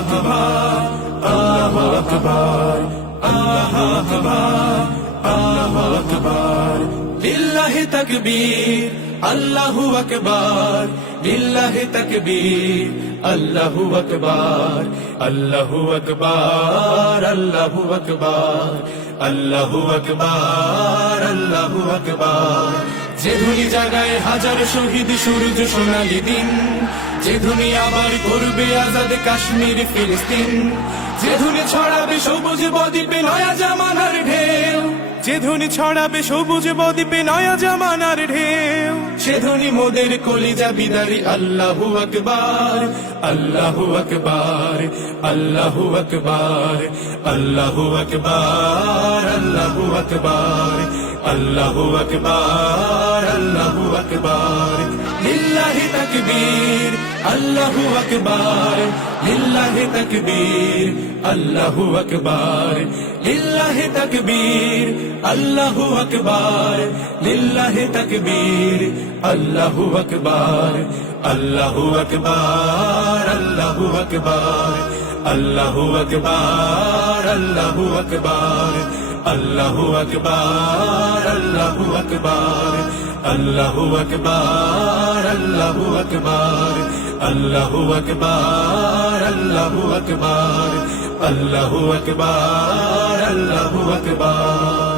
আকবার, আল্লাহু আকবার, আল্লাহু আকবার, আল্লাহু আকবার। লিল্লাহি তাকবীর, আল্লাহু আকবার, লিল্লাহি তাকবীর, আল্লাহু আকবার, আল্লাহু আকবার, আল্লাহু আকবার, আল্লাহু আকবার, আল্লাহু আকবার। যে ধুনি জাগায় হাজার শহীদ সূর্য সোনালি দিন, যে ধুনি আবার করবে আজাদ কাশ্মীর ফিলিস্তিন, যে ধুনি ছড়াবে সবুজ বদ্বীপে নয়া জামানার ঢেউ, যে ধুনি ছড়াবে সবুজ বদ্বীপে নয়া জামানার ঢেউ, সে ধুনি মোদের কলিজা বিদারি। আল্লাহু আকবার, আল্লাহু আকবার, আল্লাহু আকবার, আল্লাহু আকবার, আল্লাহু আকবার, আল্লাহু আকবার, আল্লাহু আকবার। লিল্লাহি তাকবীর, আল্লাহু আকবার, লিল্লাহি তাকবীর, আল্লাহু আকবার, লিল্লাহি তাকবীর, আল্লাহু আকবার, লিল্লাহি তাকবীর, আল্লাহু আকবার, আল্লাহু আকবার, আল্লাহু আকবার, আল্লাহু আকবার, আল্লাহু আকবার, আল্লাহু আকবার, আল্লাহু আকবার, আল্লাহু আকবার, আল্লাহু আকবার, আল্লাহু আকবার, আল্লাহু আকবার, আল্লাহু আকবার, আল্লাহু আকবার।